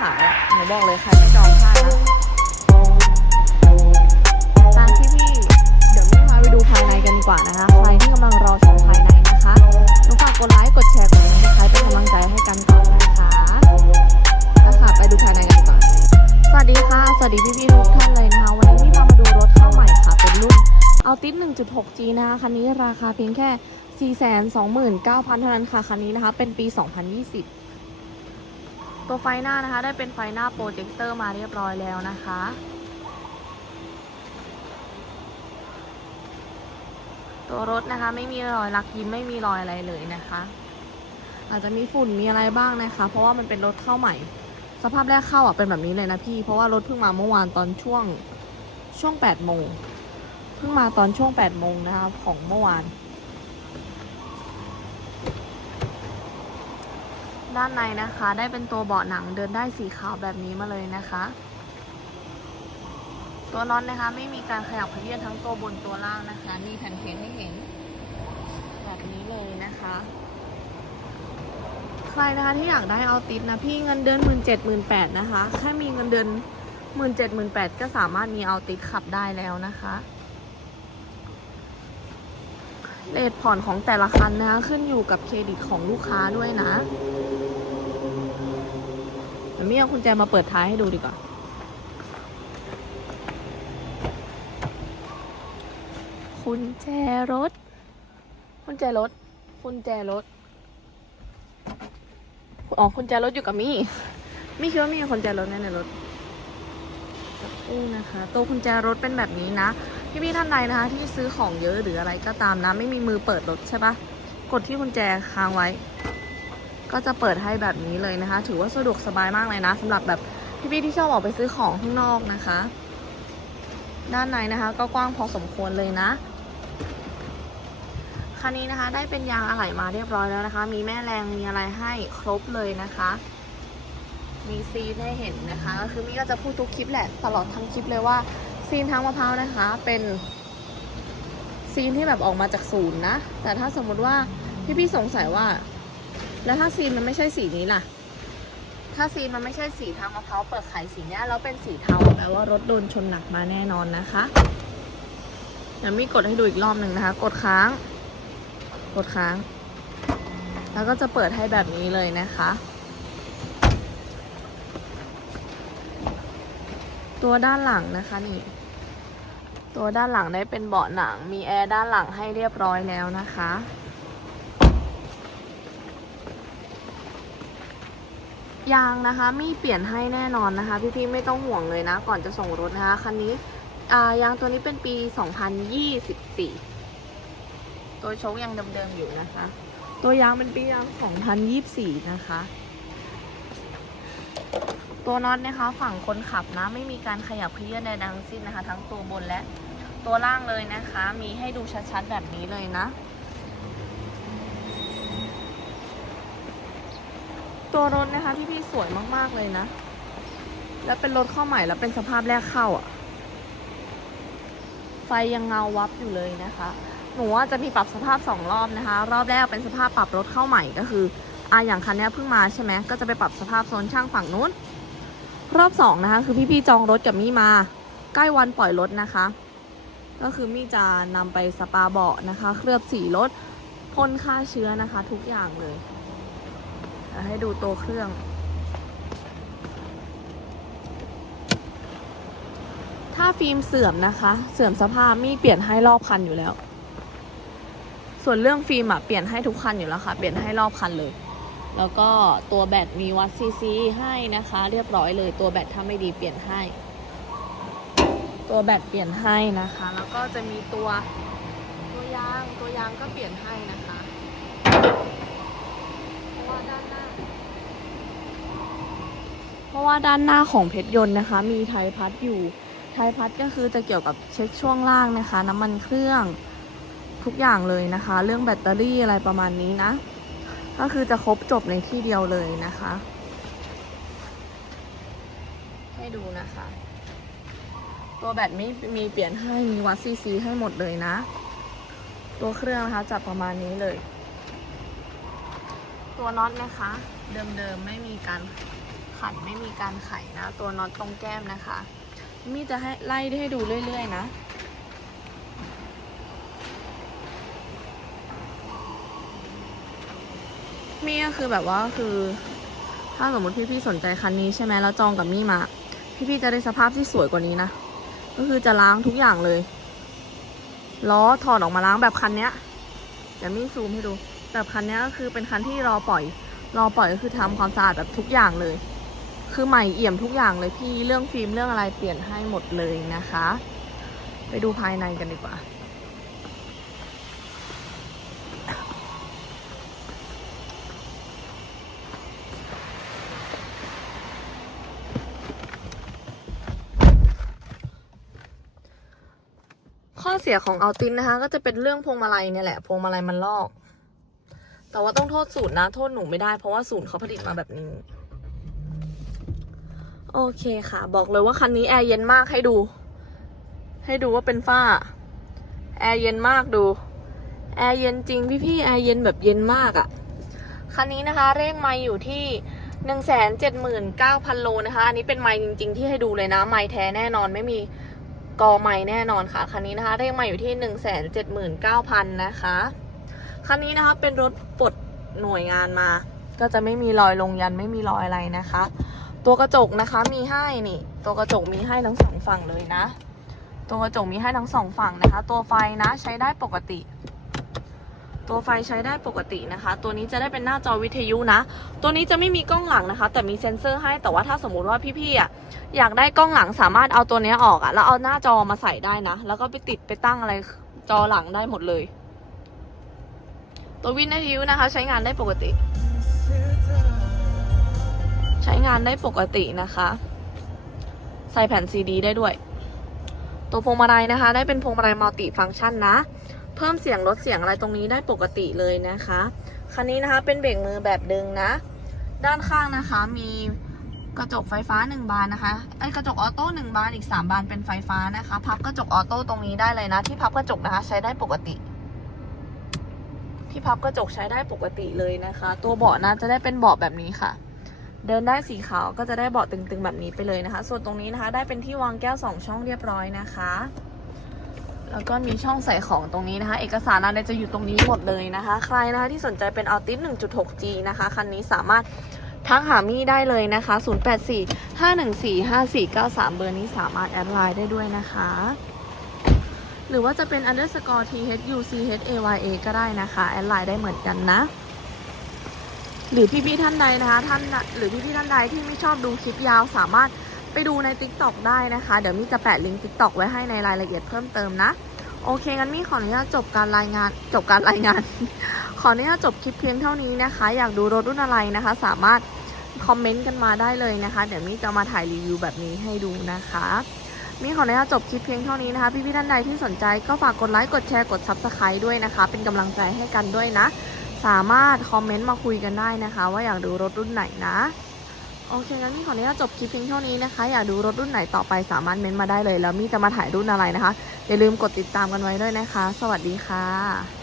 ขายอะหนูบอกเลยใครไม่จองพลาดนะตามที่พี่เดี๋ยวพี่พาไปดูภายในกันดีกว่านะคะ ใครที่กำลังรอชมภายในนะคะหนูฝากกดไลค์กดแชร์กดติดตามเป็นกำลังใจให้กันก่อนนะคะแล้วค่ะไปดูภายในกันดีกว่าสวัสดีค่ะ สวัสดีพี่ๆทุกท่านเลยนะคะ วันนี้พี่พามาดูรถเข้าใหม่ค่ะ เป็นรุ่นเอาติส 1.6G นะคะคันนี้ราคาเพียงแค่ 429,000 เท่านั้นค่ะ คันนี้นะคะ เป็นปี 2020 ตัวไฟหน้านะคะ ได้เป็นไฟหน้าโปรเจคเตอร์มาเรียบร้อยแล้วนะคะ ตัวรถนะคะไม่มีรอยลักยิ้มไม่มีรอยอะไรเลยนะคะ อาจจะมีฝุ่นมีอะไรบ้างนะคะ เพราะว่ามันเป็นรถเข้าใหม่ สภาพแรกเข้าอะเป็นแบบนี้เลยนะพี่ เพราะว่ารถเพิ่งมาเมื่อวานตอนช่วงช่วง8โมงเพิ่งมาตอนช่วง8โมงนะคะของเมื่อวาน ด้านในนะคะ ได้เป็นตัวเบาะหนังเดินได้สีขาวแบบนี้มาเลยนะคะ ตัวน็อตนะคะ ไม่มีการขยับเขยื่นทั้งตัวบนตัวล่างนะคะนี่แผ่นเพจให้เห็น แบบนี้เลยนะคะ ใครนะคะที่อยากได้เอาติดนะพี่เงินเดือนหมื่นเจ็ดหมื่นแปดนะคะแค่มีเงินเดือนหมื่นเจ็ดหมื่นแปดก็สามารถมีเอาติดขับได้แล้วนะคะเลทผ่อนของแต่ละคันนะคะขึ้นอยู่กับเครดิตของลูกค้าด้วยนะ ดี๋ยวมี่เอาคุณแจมาเปิดท้ายให้ดูดีกว่าคุณแจรถคุณแจรถคุณแจรถ อ๋อคุณแจรถอยู่กับมี่ มี่คิดว่ามีคนแจรถแน่ในรถสักครู่นะคะตัวคุณแจรถเป็นแบบนี้นะ พี่พี่ท่านใดนะคะ ที่ซื้อของเยอะหรืออะไรก็ตามนะ ไม่มีมือเปิดรถใช่ปะกดที่กุญแจค้างไว้ ก็จะเปิดให้แบบนี้เลยนะคะ ถือว่าสะดวกสบายมากเลยนะสำหรับแบบพี่พี่ๆที่ชอบออกไปซื้อของข้างนอกนะคะ ด้านในนะคะ ก็กว้างพอสมควรเลยนะคันนี้นะคะ ได้เป็นยางอะไหล่มาเรียบร้อยแล้วนะคะ มีแม่แรงมีอะไรให้ครบเลยนะคะ มีซีนให้เห็นนะคะก็คือมี่ก็จะพูดทุกคลิปแหละตลอดทั้งคลิปเลยว่าซีนทางมะพร้าวนะคะ เป็นซีนที่แบบออกมาจากศูนย์นะ แต่ถ้าสมมุติว่าพี่พี่ๆสงสัยว่า แล้วถ้าซีนมันไม่ใช่สีนี้ล่ะ ถ้าซีนมันไม่ใช่สีทางมะพร้าวเปิดไขสีเนี้ยแล้วเป็นสีเทาแปลว่ารถโดนชนหนักมาแน่นอนนะคะเดี๋ยวมี่กดให้ดูอีกรอบหนึ่งนะคะ กดค้าง กดค้าง แล้วก็จะเปิดให้แบบนี้เลยนะคะ ตัวด้านหลังนะคะนี่ ตัวด้านหลังได้เป็นเบาะหนัง มีแอร์ด้านหลังให้เรียบร้อยแล้วนะคะ ยางนะคะมีเปลี่ยนให้แน่นอนนะคะ พี่ๆไม่ต้องห่วงเลยนะ ก่อนจะส่งรถนะคะคันนี้อ่ายางตัวนี้เป็นปี 2024 ตัวโชคยังเดิมๆอยู่นะคะ ตัวยางเป็นปียาง 2024 นะคะ ตัวน็อตนะคะฝั่งคนขับนะ ไม่มีการขยับเขยื่อนใดๆทั้งสิ้นนะคะ ทั้งตัวบนและตัวล่างเลยนะคะ มีให้ดูชัดๆแบบนี้เลยนะ ตัวรถนะคะพี่พี่ๆสวยมากๆเลยนะ แล้วเป็นรถเข้าใหม่แล้วเป็นสภาพแรกเข้าอะ ไฟยังเงาวับอยู่เลยนะคะ หนูว่าจะมีปรับสภาพสองรอบนะคะ รอบแรกเป็นสภาพปรับรถเข้าใหม่ก็คืออะอย่างคันนี้เพิ่งมาใช่ไหมก็จะไปปรับสภาพโซนช่างฝั่งนู้น รอบสองนะคะ คือพี่ๆจองรถกับมี่มา ใกล้วันปล่อยรถนะคะ ก็คือมี่จะนำไปสปาเบาะนะคะ เคลือบสีรถพ่นฆ่าเชื้อนะคะ ทุกอย่างเลย ให้ดูตัวเครื่อง ถ้าฟิล์มเสื่อมนะคะ เสื่อมสภาพมีเปลี่ยนให้รอบคันอยู่แล้ว ส่วนเรื่องฟิล์มอะเปลี่ยนให้ทุกคันอยู่แล้วค่ะ เปลี่ยนให้รอบคันเลย แล้วก็ตัวแบตมีวัดซีซีให้นะคะ เรียบร้อยเลย ตัวแบตถ้าไม่ดีเปลี่ยนให้ ตัวแบตเปลี่ยนให้นะคะ แล้วก็จะมีตัวตัวยาง ตัวยางก็เปลี่ยนให้นะคะ เพราะว่าด้าน เพราะว่าด้านหน้าของเพชรยนต์นะคะ มีไทยพัดอยู่ ไทยพัดก็คือจะเกี่ยวกับเช็คช่วงล่างนะคะ น้ำมันเครื่องทุกอย่างเลยนะคะ เรื่องแบตเตอรี่อะไรประมาณนี้นะ ก็คือจะครบจบในที่เดียวเลยนะคะ ให้ดูนะคะ ตัวแบตไม่มีเปลี่ยนให้มีวัดซีซีให้หมดเลยนะ ตัวเครื่องนะคะจับประมาณนี้เลย ตัวน็อตนะคะ เดิมๆไม่มีการ ขันไม่มีการไขนะ ตัวน็อตตรงแก้มนะคะ มีจะให้ไล่ให้ดูเรื่อย ๆ นะมี่ก็คือแบบว่าคือ ถ้าสมมติพี่ๆสนใจคันนี้ใช่ไหมแล้วจองกับมี่มา พี่ๆจะได้สภาพที่สวยกว่านี้นะ ก็คือจะล้างทุกอย่างเลย ล้อถอดออกมาล้างแบบคันเนี้ยเดี๋ยวมี่ซูมให้ดู แบบคันเนี้ยก็คือเป็นคันที่รอปล่อย รอปล่อยก็คือทำความสะอาดแบบทุกอย่างเลย คือใหม่เอี่ยมทุกอย่างเลยพี่เรื่องฟิล์มเรื่องอะไรเปลี่ยนให้หมดเลยนะคะ ไปดูภายในกันดีกว่า ข้อเสียของเอาตินนะคะ ก็จะเป็นเรื่องพวงมาลัยเนี่ยแหละ พวงมาลัยมันลอก แต่ว่าต้องโทษสูตรนะ โทษหนูไม่ได้เพราะว่าสูตรเขาผลิตมาแบบนี้ โอเคค่ะ บอกเลยว่าคันนี้แอร์เย็นมากให้ดู ให้ดูว่าเป็นฝ้า แอร์เย็นมากดู แอร์เย็นจริงพี่ๆแอร์เย็นแบบเย็นมากอะ่ะ คันนี้นะคะเร่งไม้อยู่ที่หนึ่งแสนเจ็ดหมื่นเก้าพันโลนะคะ อันนี้เป็นไม้จริง ๆ ที่ให้ดูเลยนะ ไม้แท้แน่นอนไม่มีกอไม้แน่นอนค่ะ คันนี้นะคะเร่งไม้อยู่ที่หนึ่งแสนเจ็ดหมื่นเก้าพันนะคะ คันนี้นะคะเป็นรถปลดหน่วยงานมา ก็จะไม่มีรอยลงยันไม่มีรอยอะไรนะคะ ตัวกระจกนะคะมีให้นี่ ตัวกระจกมีให้ทั้งสองฝั่งเลยนะ ตัวกระจกมีให้ทั้งสองฝั่งนะคะ ตัวไฟนะใช้ได้ปกติ ตัวไฟใช้ได้ปกตินะคะ ตัวนี้จะได้เป็นหน้าจอวิทยุนะ ตัวนี้จะไม่มีกล้องหลังนะคะ แต่มีเซ็นเซอร์ให้แต่ว่าถ้าสมมุติว่าพี่ๆอะอยากได้กล้องหลังสามารถเอาตัวเนี้ยออกอะแล้วเอาหน้าจอมาใส่ได้นะ แล้วก็ไปติดไปตั้งอะไรจอหลังได้หมดเลย ตัววิทยุนะคะ ใช้งานได้ปกติ ใช้งานได้ปกตินะคะ ใส่แผ่นซีดีได้ด้วย ตัวพวงมาลัยนะคะ ได้เป็นพวงมาลัยมัลติฟังก์ชันนะ เพิ่มเสียงลดเสียงอะไรตรงนี้ได้ปกติเลยนะคะ คันนี้นะคะเป็นเบรกมือแบบดึงนะ ด้านข้างนะคะมีกระจกไฟฟ้าหนึ่งบานนะคะ ไอ้กระจกออโต้หนึ่งบานอีกสามบานเป็นไฟฟ้านะคะ พับกระจกออโต้ตรงนี้ได้เลยนะ ที่พับกระจกนะคะใช้ได้ปกติ ที่พับกระจกใช้ได้ปกติเลยนะคะ ตัวเบาะนะจะได้เป็นเบาะแบบนี้ค่ะ เดินได้สีขาวก็จะได้เบาะตึงๆแบบนี้ไปเลยนะคะ ส่วนตรงนี้นะคะ ได้เป็นที่วางแก้วสองช่องเรียบร้อยนะคะ แล้วก็มีช่องใส่ของตรงนี้นะคะ เอกสารอะไรจะอยู่ตรงนี้หมดเลยนะคะ ใครนะคะที่สนใจเป็นออติส 1.6G นะคะ คันนี้สามารถทักหามี่ได้เลยนะคะ 084 514 5493 เบอร์นี้สามารถแอดไลน์ได้ด้วยนะคะ หรือว่าจะเป็น underscore thuchaya ก็ได้นะคะ แอดไลน์ได้เหมือนกันนะ หรือพี่ๆท่านใดนะคะ ท่านหรือพี่ๆท่านใดที่ไม่ชอบดูคลิปยาวสามารถไปดูใน Tik t o อกได้นะคะ เดี๋ยวมี่จะแปะลิงก์ Tik t o อกไว้ให้ในรายละเอียดเพิ่มเติมนะ โอเคงั้นมี่ขออนุญาตจบการรายงาน จบการรายงาน ขออนุญาตจบคลิปเพียงเท่านี้นะคะ อยากดูรถรุ่นอะไรนะคะ สามารถคอมเมนต์กันมาได้เลยนะคะ เดี๋ยวมี่จะมาถ่ายรีวิวแบบนี้ให้ดูนะคะมี่ขออนุญาตจบคลิปเพียงเท่านี้นะคะ พี่ๆท่านใดที่สนใจก็ฝากกดไลค์กดแชร์กด Subscribe ด้วยนะคะ เป็นกำลังใจให้กันด้วยนะ สามารถคอมเมนต์มาคุยกันได้นะคะ ว่าอยากดูรถรุ่นไหนนะ โอเคงั้นมี่ขออนุญาตจบคลิปเพียงเท่านี้นะคะ อยากดูรถรุ่นไหนต่อไปสามารถเม้นต์มาได้เลย แล้วมี่จะมาถ่ายรุ่นอะไรนะคะ อย่าลืมกดติดตามกันไว้ด้วยนะคะ สวัสดีค่ะ